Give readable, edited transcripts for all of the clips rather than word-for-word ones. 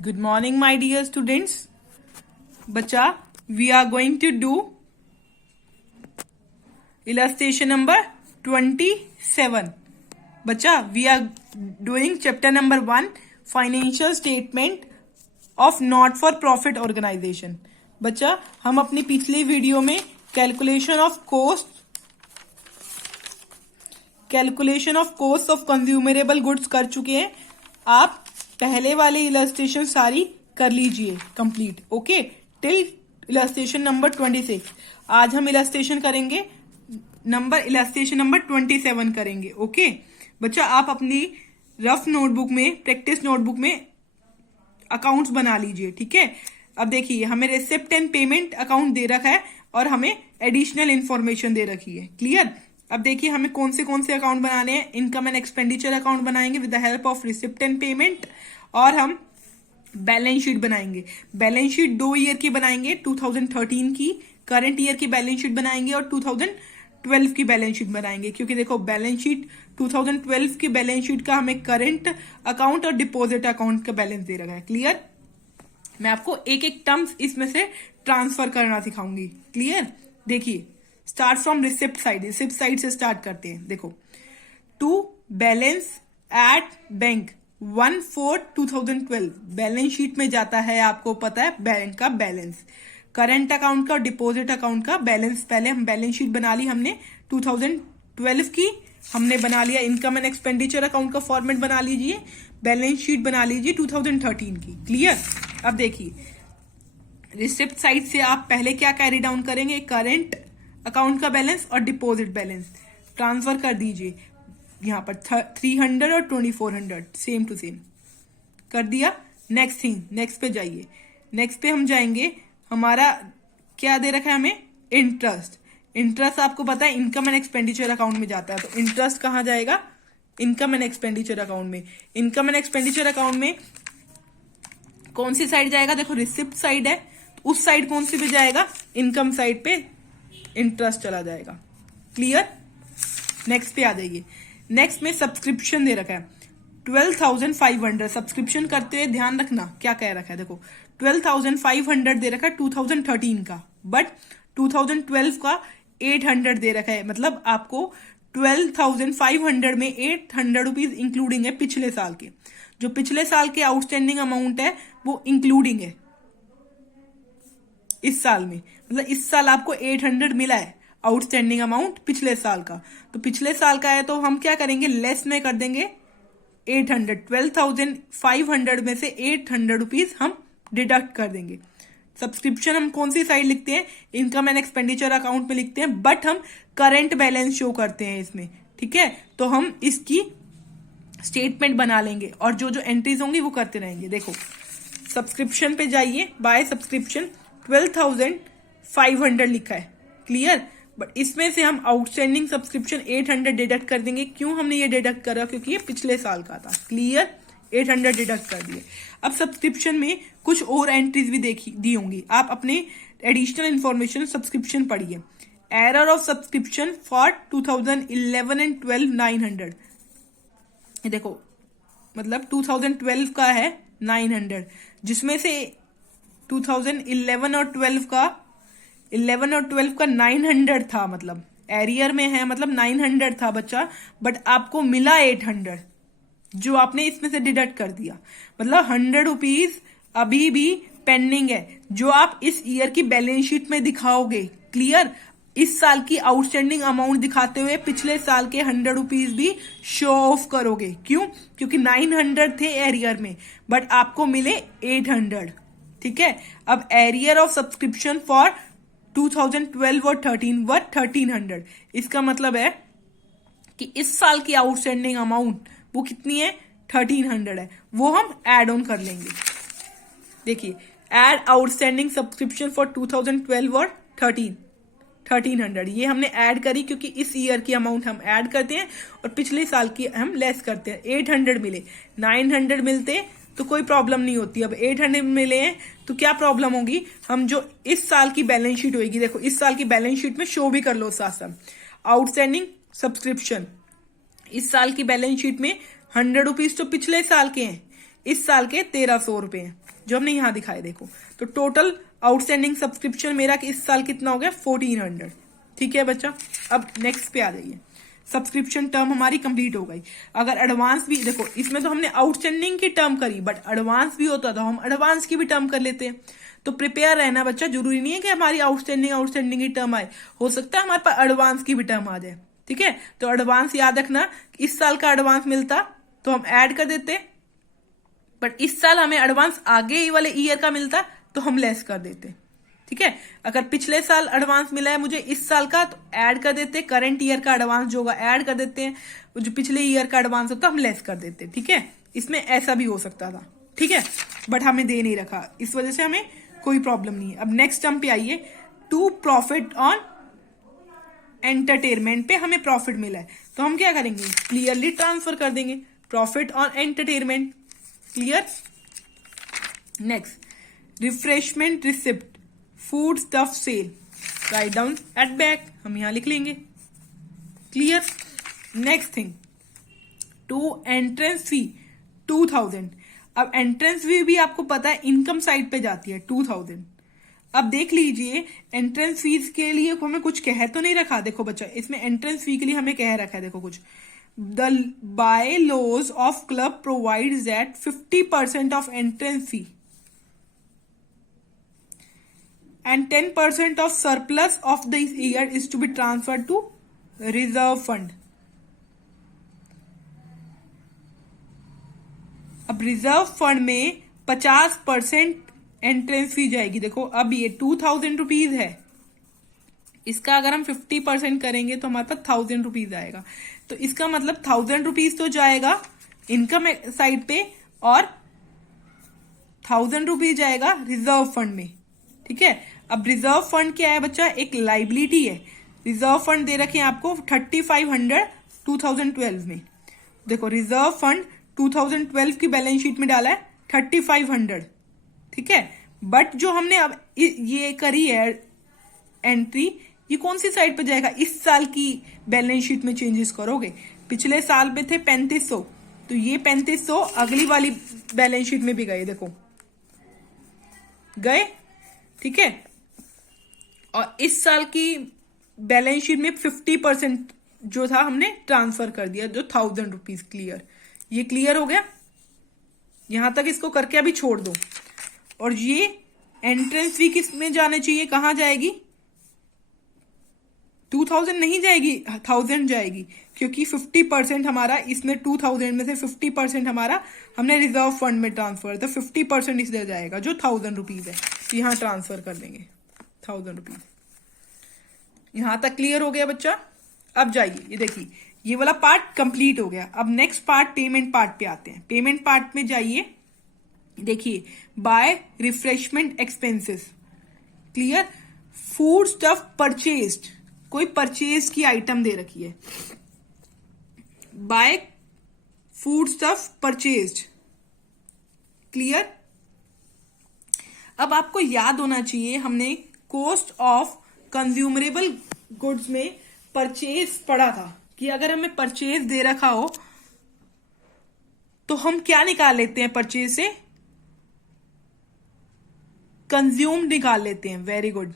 Good morning, my dear students. बच्चा, we are going to do illustration number 27. बच्चा, we are doing chapter number 1, financial statement of not for profit organization. बच्चा, हम अपनी पिछली video में calculation of cost of consumable goods कर चुके हैं. आप पहले वाले इलस्ट्रेशन सारी कर लीजिए complete. Okay, till illustration number 26. आज हम इलस्ट्रेशन नंबर 27 करेंगे. ओके बच्चा, आप अपनी रफ नोटबुक में, प्रैक्टिस नोटबुक में अकाउंट्स बना लीजिए. ठीक है, अब देखिए हमें रिसिप्ट एंड पेमेंट अकाउंट दे रखा है और हमें एडिशनल इंफॉर्मेशन दे रखी है. क्लियर. अब देखिए हमें कौन से अकाउंट बनाने हैं. इनकम एंड एक्सपेंडिचर अकाउंट बनाएंगे with the help of receipt and payment, और हम बैलेंस शीट बनाएंगे. बैलेंस शीट 2 ईयर की बनाएंगे, 2013 की करंट ईयर की बैलेंस शीट बनाएंगे और 2012 की बैलेंस शीट बनाएंगे. क्योंकि देखो बैलेंस शीट 2012 की बैलेंस शीट का हमें करंट अकाउंट और डिपॉजिट अकाउंट का बैलेंस दे रखा है. क्लियर. मैं आपको एक एक टर्म्स इसमें से ट्रांसफर करना सिखाऊंगी. क्लियर. देखिए, स्टार्ट फ्रॉम रिसिप्ट साइड से स्टार्ट करते हैं. देखो, to balance at bank 1/4/2012 balance sheet में जाता है. आपको पता है बैंक का बैलेंस, करंट अकाउंट का और डिपॉजिट अकाउंट का बैलेंस. पहले हम बैलेंस शीट बना ली हमने 2012 की, हमने बना लिया इनकम एंड एक्सपेंडिचर अकाउंट का फॉर्मेट बना लीजिए, बैलेंस शीट बना लीजिए 2013 की. क्लियर. अब देखिए रिसिप्ट साइड से आप पहले क्या कैरी डाउन करेंगे, करंट अकाउंट का बैलेंस और डिपॉजिट बैलेंस ट्रांसफर कर दीजिए. यहां पर 300 और 2400 सेम टू सेम कर दिया. नेक्स्ट पे जाइए. नेक्स्ट पे हम जाएंगे, हमारा क्या दे रखा है हमें, इंटरेस्ट आपको पता है इनकम एंड एक्सपेंडिचर अकाउंट में जाता है. तो इंटरेस्ट कहां जाएगा, इनकम एंड एक्सपेंडिचर अकाउंट में. इनकम एंड एक्सपेंडिचर अकाउंट में कौन सी साइड जाएगा, देखो रिसिप्ट साइड है, तो उस साइड कौन सी पे जाएगा, इनकम साइड पे इंटरेस्ट चला जाएगा. क्लियर. नेक्स्ट पे आ जाइए. नेक्स्ट में सब्सक्रिप्शन दे रखा है 12,500. सब्सक्रिप्शन करते हुए ध्यान रखना क्या कह रखा है. देखो 12,500 दे रखा है 2013 का, बट 2012 का 800 दे रखा है. मतलब आपको 12,500 में 800 रुपीज इंक्लूडिंग है पिछले साल के. जो पिछले साल के आउटस्टैंडिंग अमाउंट है वो इंक्लूडिंग है इस साल में. मतलब इस साल आपको 800 मिला है आउटस्टैंडिंग अमाउंट पिछले साल का. तो पिछले साल का है तो हम क्या करेंगे, लेस में कर देंगे 800. 12,500 में से 800 रुपीज हम डिडक्ट कर देंगे. सब्सक्रिप्शन हम कौन सी साइड लिखते हैं, इनकम एंड एक्सपेंडिचर अकाउंट में लिखते हैं, बट हम करंट बैलेंस शो करते हैं इसमें. ठीक है, तो हम इसकी स्टेटमेंट बना लेंगे और जो जो एंट्रीज होंगी वो करते रहेंगे. देखो सब्सक्रिप्शन पे जाइए, बाय सब्सक्रिप्शन 12,500 लिखा है. क्लियर. बट इसमें से हम आउटस्टैंडिंग सब्सक्रिप्शन 800 डिडक्ट कर देंगे. क्यों हमने ये डिडक्ट करा, क्योंकि ये पिछले साल का था. क्लियर. 800 डिडक्ट कर दिए. अब सब्सक्रिप्शन में कुछ और एंट्रीज भी दी होंगी. आप अपने एडिशनल इंफॉर्मेशन सब्सक्रिप्शन पढ़िए. Error of subscription for 2011 and 12 900. देखो मतलब 2012 का है 900, जिसमें से 2011 और 12 का 900 था. मतलब एरियर में है, मतलब 900 था बच्चा, बट आपको मिला 800 जो आपने इसमें से डिडक्ट कर दिया. मतलब 100 रुपीज अभी भी पेंडिंग है जो आप इस ईयर की बैलेंस शीट में दिखाओगे. क्लियर. इस साल की आउटस्टैंडिंग अमाउंट दिखाते हुए पिछले साल के 100 रुपीज भी शो ऑफ करोगे. क्यों, क्योंकि 900 थे एरियर में बट आपको मिले 800. ठीक है. अब एरियर ऑफ सब्सक्रिप्शन फॉर 2012 और 13 व 1300. इसका मतलब है कि इस साल की आउटस्टैंडिंग अमाउंट वो कितनी है, 1300 है. वो हम एड ऑन कर लेंगे. देखिए, एड आउटस्टैंडिंग सब्सक्रिप्शन फॉर 2012 और 1300 ये हमने ऐड करी, क्योंकि इस ईयर की अमाउंट हम ऐड करते हैं और पिछले साल की हम लेस करते हैं. 800 मिले, 900 मिलते तो कोई प्रॉब्लम नहीं होती. अब 800 मिले हैं तो क्या प्रॉब्लम होगी, हम जो इस साल की बैलेंस शीट होगी, देखो इस साल की बैलेंस शीट में शो भी कर लो साथ साथ, आउटस्टैंडिंग सब्सक्रिप्शन इस साल की बैलेंस शीट में 100 रुपीज तो पिछले साल के हैं, इस साल के 1300 रुपए हैं जो हमने यहाँ दिखाए। देखो तो टोटल आउटस्टैंडिंग सब्सक्रिप्शन मेरा इस साल कितना हो गया 1400। ठीक है बच्चा, अब नेक्स्ट पे आ जाइए। सब्सक्रिप्शन टर्म हमारी कंप्लीट हो गई। अगर एडवांस भी, देखो इसमें तो हमने आउटस्टैंडिंग की टर्म करी, बट एडवांस भी होता तो हम एडवांस की भी टर्म कर लेते हैं। तो प्रिपेयर रहना बच्चा, जरूरी नहीं है कि हमारी आउटस्टैंडिंग की टर्म आए, हो सकता है हमारे पास एडवांस की भी टर्म आ जाए। ठीक है, तो एडवांस याद रखना, इस साल का एडवांस मिलता तो हम ऐड कर देते, बट इस साल हमें एडवांस आगे ही वाले ईयर का मिलता तो हम लेस कर देते। ठीक है, अगर पिछले साल एडवांस मिला है मुझे इस साल का तो ऐड कर देते, करंट ईयर का एडवांस जो होगा ऐड कर देते हैं, जो पिछले ईयर का एडवांस होता हम लेस कर देते। ठीक है, इसमें ऐसा भी हो सकता था। ठीक है, बट हमें दे नहीं रखा, इस वजह से हमें कोई प्रॉब्लम नहीं है। अब नेक्स्ट टर्म पे आइए, टू प्रॉफिट ऑन एंटरटेनमेंट पे हमें प्रॉफिट मिला है तो हम क्या करेंगे, क्लियरली ट्रांसफर कर देंगे profit on entertainment. Clear. Next, refreshment receipt food stuff sale, write down at back, हम यहां लिख लेंगे। Clear. Next thing, to entrance fee 2000। अब एंट्रेंस फी भी आपको पता है इनकम साइड पे जाती है 2000। अब देख लीजिए एंट्रेंस फीस के लिए हमें कुछ कह तो नहीं रखा। देखो बच्चा, इसमें एंट्रेंस फी के लिए हमें कह रखा है, देखो कुछ, the bylaws of club provides that 50% off entrance fee and 10% of surplus of this year is to be transferred to reserve fund. अब रिजर्व फंड में 50% एंट्रेंस फी जाएगी। देखो अब ये 2000 रुपीज है, इसका अगर हम 50% करेंगे तो हमारे पास 1000 रुपीज आएगा। तो इसका मतलब 1000 रुपीज तो जाएगा इनकम साइड पे और 1000 रुपीज जाएगा रिजर्व फंड में। ठीक है, अब रिजर्व फंड क्या है बच्चा, एक लाइबिलिटी है। रिजर्व फंड दे रखे हैं आपको 3500 2012 में। देखो रिजर्व फंड 2012 की बैलेंस शीट में डाला है 3500। ठीक है, बट जो हमने अब ये करी है एंट्री, ये कौन सी साइड पे जाएगा, इस साल की बैलेंस शीट में चेंजेस करोगे। पिछले साल में थे 3500, तो ये 3500 अगली वाली बैलेंस शीट में भी गए, देखो गए। ठीक है, और इस साल की बैलेंस शीट में 50% जो था हमने ट्रांसफर कर दिया, जो 1000 रुपीज। क्लियर, ये क्लियर हो गया। यहां तक इसको करके अभी छोड़ दो। और ये एंट्रेंस फी किस में जाने चाहिए, कहां जाएगी, 2000 नहीं जाएगी, 1000 जाएगी, क्योंकि 50% हमारा इसमें 2000 में से 50% हमारा हमने रिजर्व फंड में ट्रांसफर, तो 50% इसलिए जाएगा जो 1000 रुपीज है, यहां ट्रांसफर कर देंगे 1000 रुपीज। यहां तक क्लियर हो गया बच्चा। अब जाइए, ये देखिए ये वाला पार्ट कंप्लीट हो गया। अब नेक्स्ट पार्ट पेमेंट पार्ट पे आते हैं। पेमेंट पार्ट में जाइए, देखिए by refreshment expenses. Clear. Food stuff purchased, कोई परचेज की आइटम दे रखी है, by food stuff purchased. Clear. अब आपको याद होना चाहिए हमने कॉस्ट ऑफ कंज्यूमरेबल गुड्स में परचेज पढ़ा था कि अगर हमें परचेज दे रखा हो तो हम क्या निकाल लेते हैं, परचेज से कंज्यूम निकाल लेते हैं। Very good.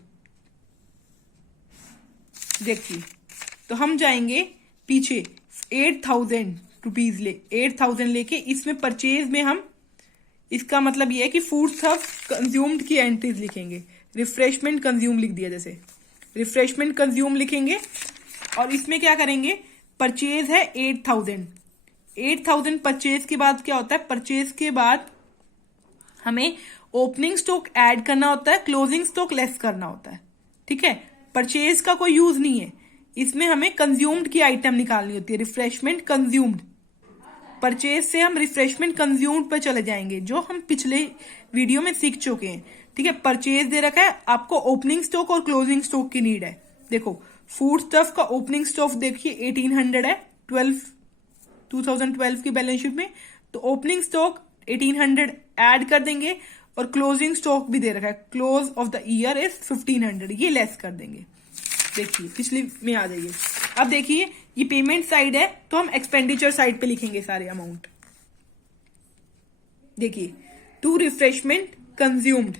देखिए तो हम जाएंगे पीछे 8000 रुपीज 8000 लेके, इसमें परचेज में हम, इसका मतलब ये है कि फूड स्टफ कंज्यूम्ड की एंट्रीज लिखेंगे। रिफ्रेशमेंट कंज्यूम लिख दिया, जैसे रिफ्रेशमेंट कंज्यूम लिखेंगे, और इसमें क्या करेंगे, परचेज है 8000 परचेज के बाद क्या होता है, परचेज के बाद हमें ओपनिंग स्टॉक ऐड करना होता है, क्लोजिंग स्टॉक लेस करना होता है। ठीक है, परचेज का कोई यूज नहीं है, इसमें हमें कंज्यूम्ड की आइटम निकालनी होती है, रिफ्रेशमेंट कंज्यूम्ड। परचेज से हम रिफ्रेशमेंट कंज्यूम्ड पर चले जाएंगे, जो हम पिछले वीडियो में सीख चुके हैं। ठीक है, परचेज दे रखा है आपको, ओपनिंग स्टॉक और क्लोजिंग स्टॉक की नीड है। देखो फूड स्टफ का ओपनिंग स्टॉक देखिए 1800 है 2012 की बैलेंस शीट में, तो ओपनिंग स्टॉक 1800 ऐड कर देंगे, और क्लोजिंग स्टॉक भी दे रखा है, close of the year is 1500, ये लेस कर देंगे। देखिए पिछली में आ जाइए। अब देखिए ये पेमेंट साइड है, तो हम एक्सपेंडिचर साइड पे लिखेंगे सारे अमाउंट। देखिए, टू रिफ्रेशमेंट कंज्यूम्ड,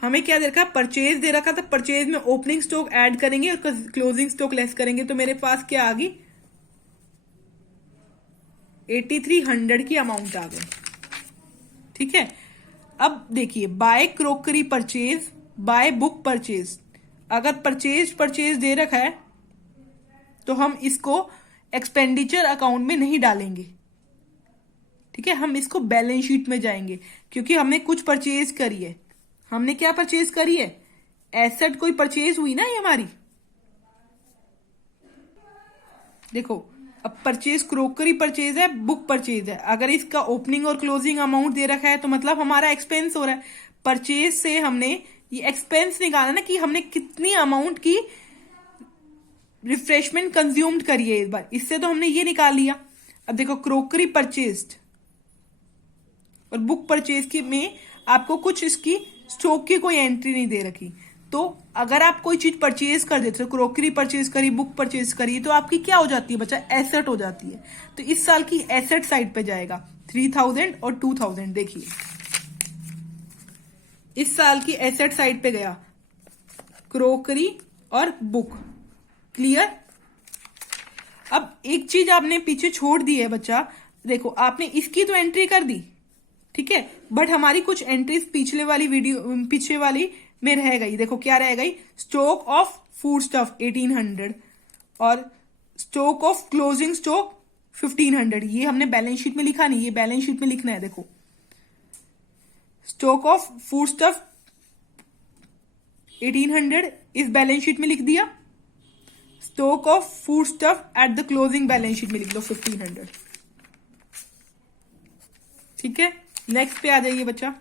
हमें क्या दे रखा है, परचेज दे रखा था। परचेज में ओपनिंग स्टॉक ऐड करेंगे और क्लोजिंग स्टॉक लेस करेंगे, तो मेरे पास क्या आ गई, 8300 की अमाउंट आ गई। ठीक है, अब देखिए, by crockery purchase, by book purchase. अगर परचेज दे रखा है तो हम इसको एक्सपेंडिचर अकाउंट में नहीं डालेंगे। ठीक है, हम इसको बैलेंस शीट में जाएंगे, क्योंकि हमने कुछ परचेज करी है। हमने क्या परचेज करी है, एसेट कोई परचेज हुई ना ये हमारी। देखो, अब परचेज क्रोकरी परचेज है, बुक परचेज है। अगर इसका ओपनिंग और क्लोजिंग अमाउंट दे रखा है तो मतलब हमारा एक्सपेंस हो रहा है। परचेज से हमने ये एक्सपेंस निकाला ना कि हमने कितनी अमाउंट की रिफ्रेशमेंट कंज्यूम्ड करी है इस बार, इससे तो हमने ये निकाल लिया। अब देखो, क्रोकरी परचेज्ड और बुक परचेज की में आपको कुछ इसकी स्टॉक की कोई एंट्री नहीं दे रखी। तो अगर आप कोई चीज परचेज कर देते हो, क्रोकरी परचेज करी, बुक परचेज करी, तो आपकी क्या हो जाती है बच्चा, एसेट हो जाती है। तो इस साल की एसेट साइड पे जाएगा 3000 और 2000। देखिए, इस साल की एसेट साइड पे गया क्रोकरी और बुक। क्लियर। अब एक चीज आपने पीछे छोड़ दी है बच्चा, देखो आपने इसकी तो एंट्री कर दी, ठीक है, बट हमारी कुछ एंट्रीज पीछे वाली में रह गई। देखो क्या रह गई, स्टॉक ऑफ फूड स्टफ 1800 और स्टॉक ऑफ क्लोजिंग स्टॉक 1500। ये हमने बैलेंस शीट में लिखा नहीं, ये बैलेंस शीट में लिखना है। देखो, स्टॉक ऑफ फूड स्टफ 1800 इस बैलेंस शीट में लिख दिया, stock of food stuff at the closing balance sheet में लिख लो 1500। ठीक है, नेक्स्ट पे आ जाइए बच्चा।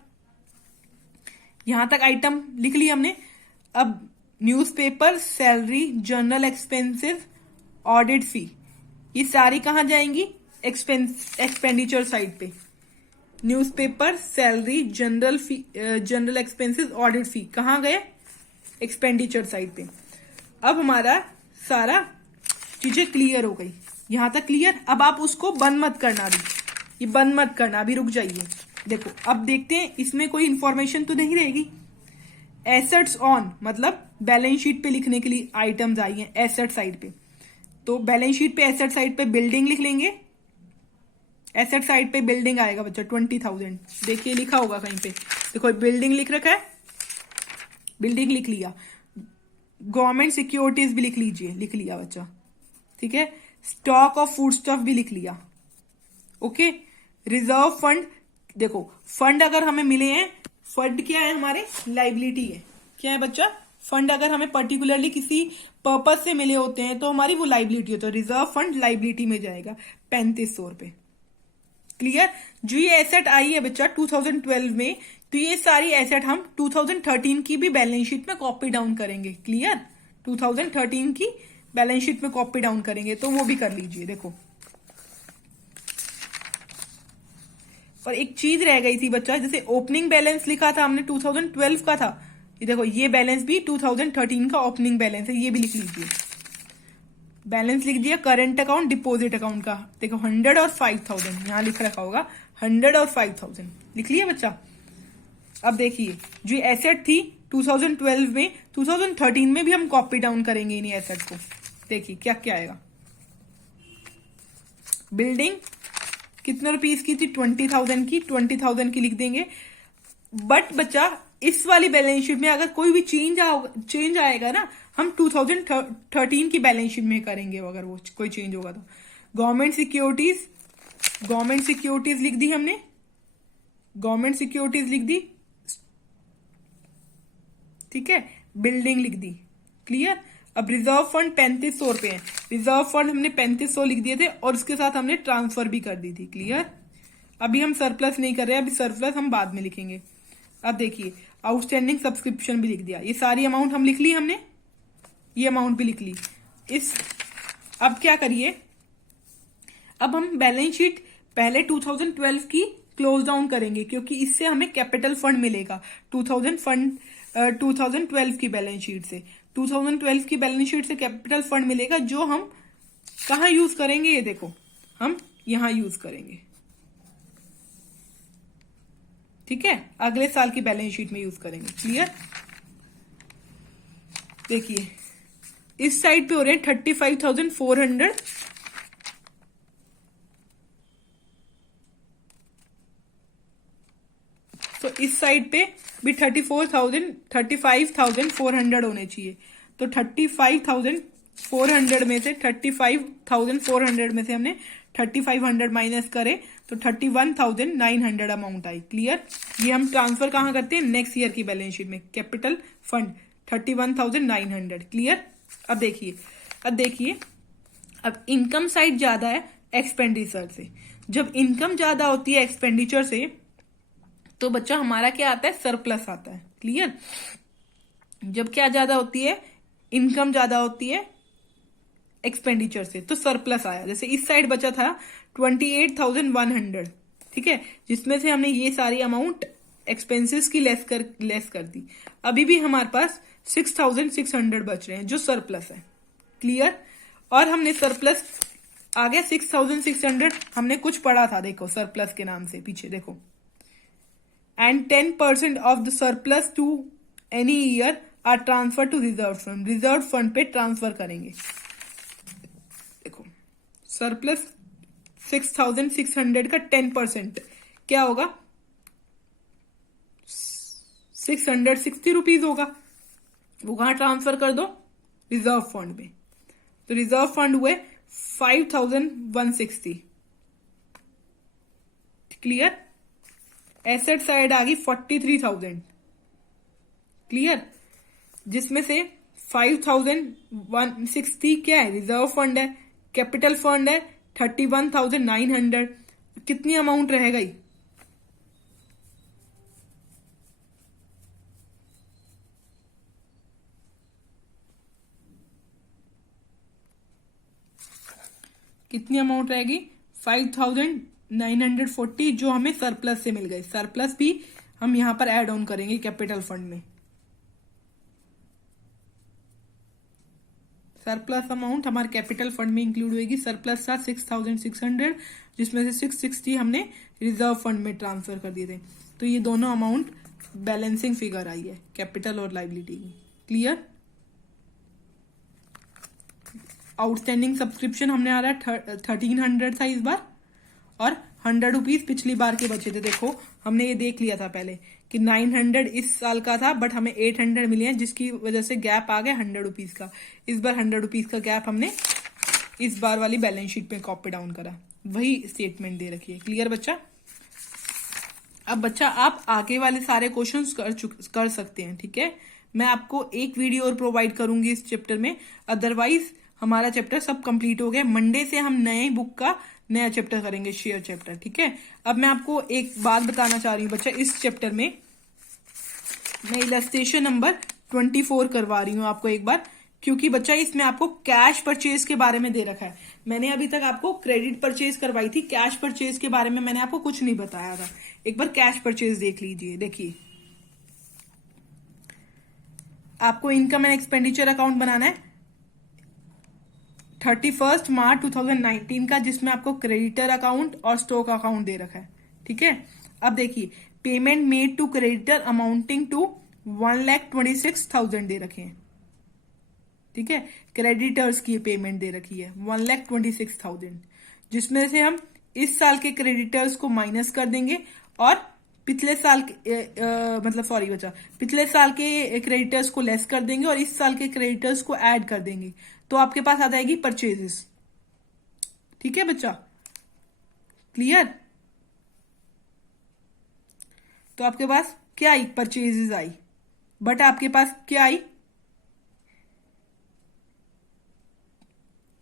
यहां तक आइटम लिख ली हमने। अब newspaper, salary, general expenses, audit fee, ये सारी कहां जाएंगी, एक्सपेंडिचर साइड पे। Newspaper, salary, general expenses, audit fee कहां गए, एक्सपेंडिचर साइड पे। अब हमारा सारा चीजें क्लियर हो गई, यहां तक क्लियर। अब आप उसको बंद मत करना, अभी ये बंद मत करना, अभी रुक जाइए। देखो, अब देखते हैं इसमें कोई इंफॉर्मेशन तो नहीं रहेगी। एसेट्स ऑन मतलब बैलेंस शीट पे लिखने के लिए आइटम्स आई हैं एसेट साइड पे, तो बैलेंस शीट पे एसेट साइड पे बिल्डिंग लिख लेंगे। एसेट साइड पे बिल्डिंग आएगा बच्चा 20,000। देखिए लिखा होगा कहीं पे, देखो बिल्डिंग लिख रखा है, बिल्डिंग लिख लिया। गवर्नमेंट सिक्योरिटीज भी लिख लीजिए, लिख लिया बच्चा। ठीक है, स्टॉक ऑफ फूड स्टफ भी लिख लिया। ओके, रिजर्व फंड, देखो फंड अगर हमें मिले हैं, फंड क्या है हमारे, लाइबिलिटी है। क्या है बच्चा, फंड अगर हमें पर्टिकुलरली किसी पर्पज से मिले होते हैं तो हमारी वो लाइबिलिटी होती है। रिजर्व फंड लाइबिलिटी में जाएगा 3500 रुपए। क्लियर। जो ये एसेट आई है बच्चा 2012 में, तो ये सारी एसेट हम 2013 की भी बैलेंस शीट में कॉपी डाउन करेंगे। क्लियर, 2013 की बैलेंस शीट में कॉपी डाउन करेंगे, तो वो भी कर लीजिए। देखो, और एक चीज रह गई थी बच्चा, जैसे ओपनिंग बैलेंस लिखा था हमने 2012 का था, ये देखो ये बैलेंस भी 2013 का ओपनिंग बैलेंस है, ये भी लिख लीजिए। बैलेंस लिख दिया करंट अकाउंट, डिपॉजिट अकाउंट का। देखो 100 और 5000 यहां लिख रखा होगा, 100 और 5000 लिख लिया बच्चा। अब देखिए, जो एसेट थी 2012 में, 2013 में भी हम कॉपी डाउन करेंगे इन्हीं एसेट को। देखिए क्या क्या आएगा। बिल्डिंग कितने रुपीस की थी, 20,000 की, 20,000 की लिख देंगे। बट बच्चा इस वाली बैलेंस शीट में अगर कोई भी चेंज आएगा ना, हम 2013 की बैलेंस शीट में करेंगे अगर वो कोई चेंज होगा तो। गवर्नमेंट सिक्योरिटीज लिख दी हमने, गवर्नमेंट सिक्योरिटीज लिख दी। ठीक है, बिल्डिंग लिख दी। क्लियर। अब रिजर्व फंड 3500 रुपए है, रिजर्व फंड हमने 3500 लिख दिए थे और उसके साथ हमने ट्रांसफर भी कर दी थी। क्लियर। अभी हम सरप्लस नहीं कर रहे, अभी सरप्लस हम बाद में लिखेंगे। अब देखिए, आउटस्टैंडिंग सब्सक्रिप्शन भी लिख दिया। ये सारी अमाउंट हम लिख ली हमने, ये अमाउंट भी लिख ली। अब क्या करिए, अब हम बैलेंस शीट पहले 2012 की क्लोज डाउन करेंगे, क्योंकि इससे हमें कैपिटल फंड मिलेगा 2012 की बैलेंस शीट से। 2012 की बैलेंस शीट से कैपिटल फंड मिलेगा, जो हम कहां यूज करेंगे, ये देखो हम यहां यूज करेंगे। ठीक है, अगले साल की बैलेंस शीट में यूज करेंगे। क्लियर? देखिए इस साइड पे हो रहे हैं 35,400, तो इस साइड पे भी 35,400 होने चाहिए। तो 35,400 में से 35,400 में से हमने 3,500 माइनस करे तो 31,900 अमाउंट आई। क्लियर? ये हम ट्रांसफर कहाँ करते हैं? नेक्स्ट ईयर की बैलेंस शीट में, कैपिटल फंड 31,900। क्लियर? अब देखिए अब इनकम साइड ज्यादा है एक्सपेंडिचर से। जब इनकम ज्यादा होती है एक्सपेंडिचर से तो बच्चा हमारा क्या आता है? सरप्लस आता है। क्लियर? जब क्या ज्यादा होती है? इनकम ज्यादा होती है एक्सपेंडिचर से, तो सरप्लस आया। जैसे इस साइड बचा था 28,100, ठीक है, जिसमें से हमने ये सारी अमाउंट एक्सपेंसेस की लेस कर दी। अभी भी हमारे पास 6,600 बच रहे हैं जो सरप्लस है। क्लियर? और हमने सरप्लस आ गया 6,600, हमने कुछ पढ़ा था, देखो सरप्लस के नाम से पीछे देखो, and 10% of the surplus to any year are transfer to reserve fund. Reserve fund पे ट्रांसफर करेंगे। देखो सरप्लस 6,600 का 10% क्या होगा? 660 रुपीज होगा। वो कहां ट्रांसफर कर दो? रिजर्व फंड में। तो रिजर्व फंड हुए 5,160। क्लियर? एसेट साइड आ गई 43,000। क्लियर? जिसमें से 5,160 क्या है? रिजर्व फंड है। कैपिटल फंड है 31,900। कितनी अमाउंट रह गई? कितनी अमाउंट रहेगी? 5,940 जो हमें सरप्लस से मिल गई। सरप्लस भी हम यहां पर ऐड ऑन करेंगे कैपिटल फंड में। सरप्लस अमाउंट हमारे कैपिटल फंड में इंक्लूड होगी। सरप्लस था 6,600, जिसमें से 660 हमने रिजर्व फंड में ट्रांसफर कर दिए थे। तो ये दोनों अमाउंट बैलेंसिंग फिगर आई है कैपिटल और लाइबिलिटी की। क्लियर? आउटस्टैंडिंग सब्सक्रिप्शन हमने आ रहा है 1,300 था इस बार, और 100 रुपीज पिछली बार के बचे थे। देखो हमने ये देख लिया था पहले कि 900 इस साल का था, बट हमें 800 मिले हैं, जिसकी वजह से गैप आ गया 100 रुपीज का। इस बार 100 रुपीज का गैप हमने इस बार वाली बैलेंस शीट में कॉपी डाउन करा, वही स्टेटमेंट दे रखी है। क्लियर बच्चा? अब बच्चा आप आगे वाले सारे क्वेश्चंस कर सकते हैं। ठीक है, मैं आपको एक वीडियो और प्रोवाइड करूंगी इस चैप्टर में, अदरवाइज हमारा चैप्टर सब कंप्लीट हो गया। मंडे से हम नए बुक का नया चैप्टर करेंगे, शेयर चैप्टर। ठीक है, अब मैं आपको एक बात बताना चाह रही हूँ बच्चा, इस चैप्टर में मैं इलस्ट्रेशन नंबर 24 करवा रही हूँ आपको एक बार, क्योंकि बच्चा इसमें आपको कैश परचेज के बारे में दे रखा है। मैंने अभी तक आपको क्रेडिट परचेज करवाई थी, कैश परचेज के बारे में मैंने आपको कुछ नहीं बताया था। एक बार कैश परचेज देख लीजिए। देखिए आपको इनकम एंड एक्सपेंडिचर अकाउंट बनाना है 31 मार्च 2019 का, जिसमें आपको क्रेडिटर अकाउंट और स्टॉक अकाउंट दे रखा है। ठीक है, अब देखिए payment made to creditor amounting to 1,26,000 दे रखे हैं। ठीक है, क्रेडिटर्स की पेमेंट दे रखी है 1,26,000, जिसमें से हम इस साल के क्रेडिटर्स को माइनस कर देंगे और पिछले साल के पिछले साल के क्रेडिटर्स को लेस कर देंगे और इस साल के क्रेडिटर्स को ऐड कर देंगे, तो आपके पास आ जाएगी परचेजेस। ठीक है बच्चा? क्लियर? तो आपके पास क्या आई? परचेजेस आई, बट आपके पास क्या आई?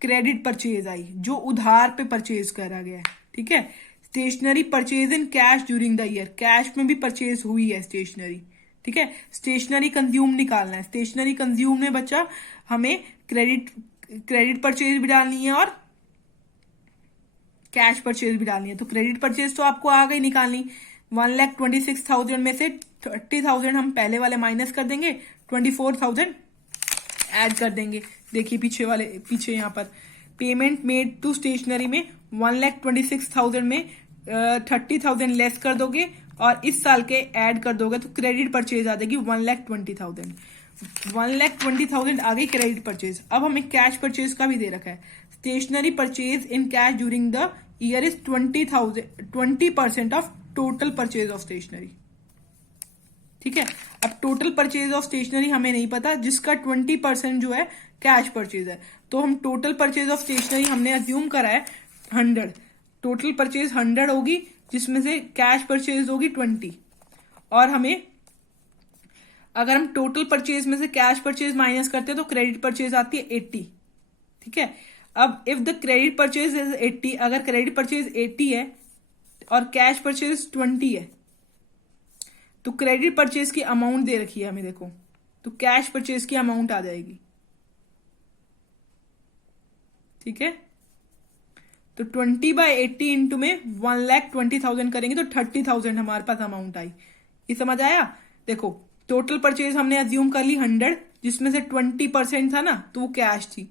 क्रेडिट परचेज आई, जो उधार पे परचेज करा गया है। ठीक है, stationery purchase in cash during the year, cash में भी परचेज हुई है स्टेशनरी। ठीक है, स्टेशनरी कंज्यूम निकालना है। स्टेशनरी कंज्यूम में बच्चा हमें क्रेडिट परचेज भी डालनी है और कैश परचेज भी डालनी है। तो क्रेडिट परचेज तो आपको आ गई निकालनी, 1,26,000 में से 30,000 हम पहले वाले माइनस कर देंगे, 24,000 ऐड कर देंगे। देखिए पीछे यहाँ पर पेमेंट मेड टू स्टेशनरी में 1,26,000 में 30,000 लेस कर दोगे और इस साल के ऐड कर दोगे तो क्रेडिट परचेज आ जाएगी 1,20,000। 1,20,000 आ गई क्रेडिट परचेज। अब हमें कैश परचेज का भी दे रखा है। Stationery purchase in cash during the year is 20% off total purchase of stationery. ठीक है, अब टोटल परचेज ऑफ स्टेशनरी हमें नहीं पता, जिसका 20% जो है कैश परचेज है। तो हम टोटल परचेज ऑफ स्टेशनरी हमने अज्यूम करा है 100। टोटल परचेज 100 होगी, जिसमें से कैश परचेज होगी 20। और हमें अगर हम टोटल परचेज में से कैश परचेज माइनस करते हैं तो क्रेडिट परचेज आती है 80। ठीक है, अब if the credit purchase is 80, अगर क्रेडिट परचेज 80 है और कैश परचेज 20 है, तो क्रेडिट परचेज की अमाउंट दे रखी है हमें, देखो, तो कैश परचेज की अमाउंट आ जाएगी। ठीक है, तो 20/80 इंटू में 1,20,000 करेंगे तो 30,000 हमारे पास अमाउंट आई। ये समझ आया? देखो, टोटल परचेज हमने अज्यूम कर ली 100, जिसमें से 20% था ना, तो वो कैश थी।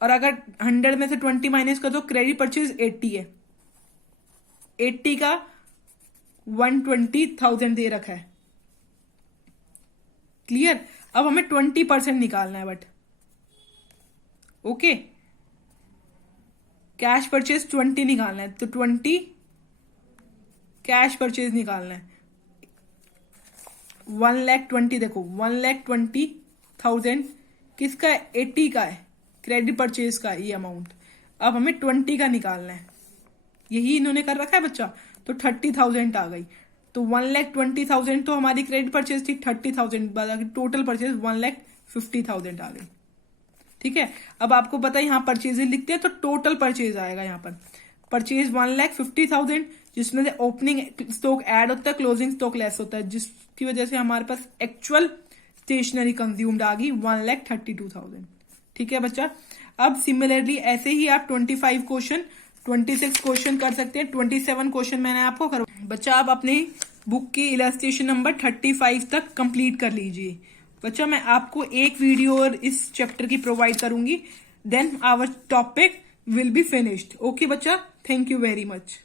और अगर 100 में से 20 माइनस कर दो, क्रेडिट परचेज 80 है। 80 का 120,000 दे रखा है। क्लियर? अब हमें 20% निकालना है, बट ओके, कैश परचेज 20 निकालना है, तो 20 कैश परचेज निकालना है। 1,20,000 देखो, 1,20,000 किसका है? 80 का है, क्रेडिट परचेज का ये अमाउंट। अब हमें 20 का निकालना है, यही इन्होंने कर रखा है बच्चा। तो 30,000 आ गई। तो 1,20,000 तो हमारी क्रेडिट परचेज थी, 30,000 टोटल परचेज 1,50,000 आ गई। ठीक है, अब आपको पता है यहाँ परचेजेज लिखते हैं तो टोटल परचेज आएगा। यहाँ पर परचेज 1,50,000, जिसमें से ओपनिंग स्टॉक ऐड होता है, क्लोजिंग स्टॉक लेस होता है, जिसकी वजह से हमारे पास एक्चुअल स्टेशनरी कंज्यूम्ड आ गई 1,32,000। ठीक है बच्चा, अब सिमिलरली ऐसे ही आप 25 क्वेश्चन, 26 क्वेश्चन कर सकते हैं। 27 क्वेश्चन मैंने आपको करवा। बच्चा आप अपनी बुक की इलस्ट्रेशन नंबर 35 तक कंप्लीट कर लीजिए। बच्चा मैं आपको एक वीडियो और इस चैप्टर की प्रोवाइड करूंगी, then our topic will be finished. Okay बच्चा, थैंक यू वेरी मच।